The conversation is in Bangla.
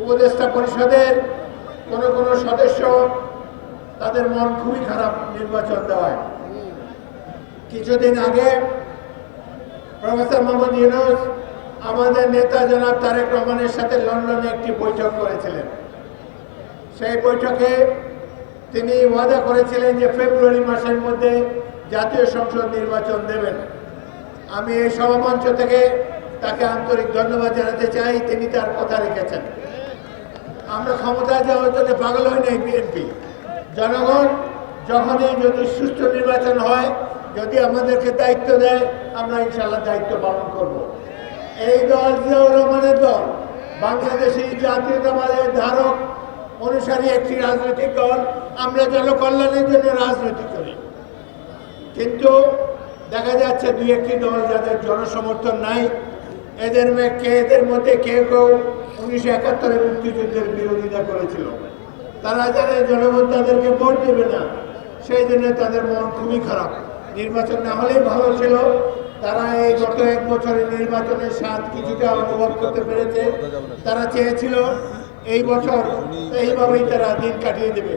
উপদেষ্টা পরিষদের কোন কোন সদস্য তাদের মন খুবই খারাপ নির্বাচন দেওয়ায়। কিছুদিন আগে প্রফেসর মোহাম্মদ ইউনূস আমাদের নেতা জনাব তারেক রহমানের সাথে লন্ডনে একটি বৈঠক করেছিলেন। সেই বৈঠকে তিনি ওয়াদা করেছিলেন যে ফেব্রুয়ারি মাসের মধ্যে জাতীয় সংসদ নির্বাচন দেবেন। আমি এই সভামঞ্চ থেকে তাকে আন্তরিক ধন্যবাদ জানাতে চাই, তিনি তার কথা রেখেছেন। আমরা ক্ষমতায় যাওয়ার জন্য পাগল হই নাই বিএনপি। জনগণ যখনই যদি সুষ্ঠু নির্বাচন হয়, যদি আমাদেরকে দায়িত্ব দেয়, আমরা ইনশাআল্লাহ দায়িত্ব পালন করব। এই দল জিয়াউর রহমানের দল, বাংলাদেশি জাতীয়তাবাদের ধারক অনুসারী একটি রাজনৈতিক দল। আমরা জনকল্যাণের জন্য রাজনীতি করি, কিন্তু দেখা যাচ্ছে দুই একটি দল যাদের জনসমর্থন নাই, এদের মধ্যে কেউ কেউ 1971 মুক্তিযুদ্ধের বিরোধিতা করেছিল। তারা জানে জনগণ তাদেরকে ভোট দেবে না, সেই জন্য তাদের মন খুবই খারাপ। নির্বাচন না হলেই ভালো ছিল। তারা এই গত এক বছরের নির্বাচনের স্বাদ কিছুটা অনুভব করতে পেরেছে। তারা চেয়েছিল এই বছর এইভাবেই তারা দিন কাটিয়ে দেবে।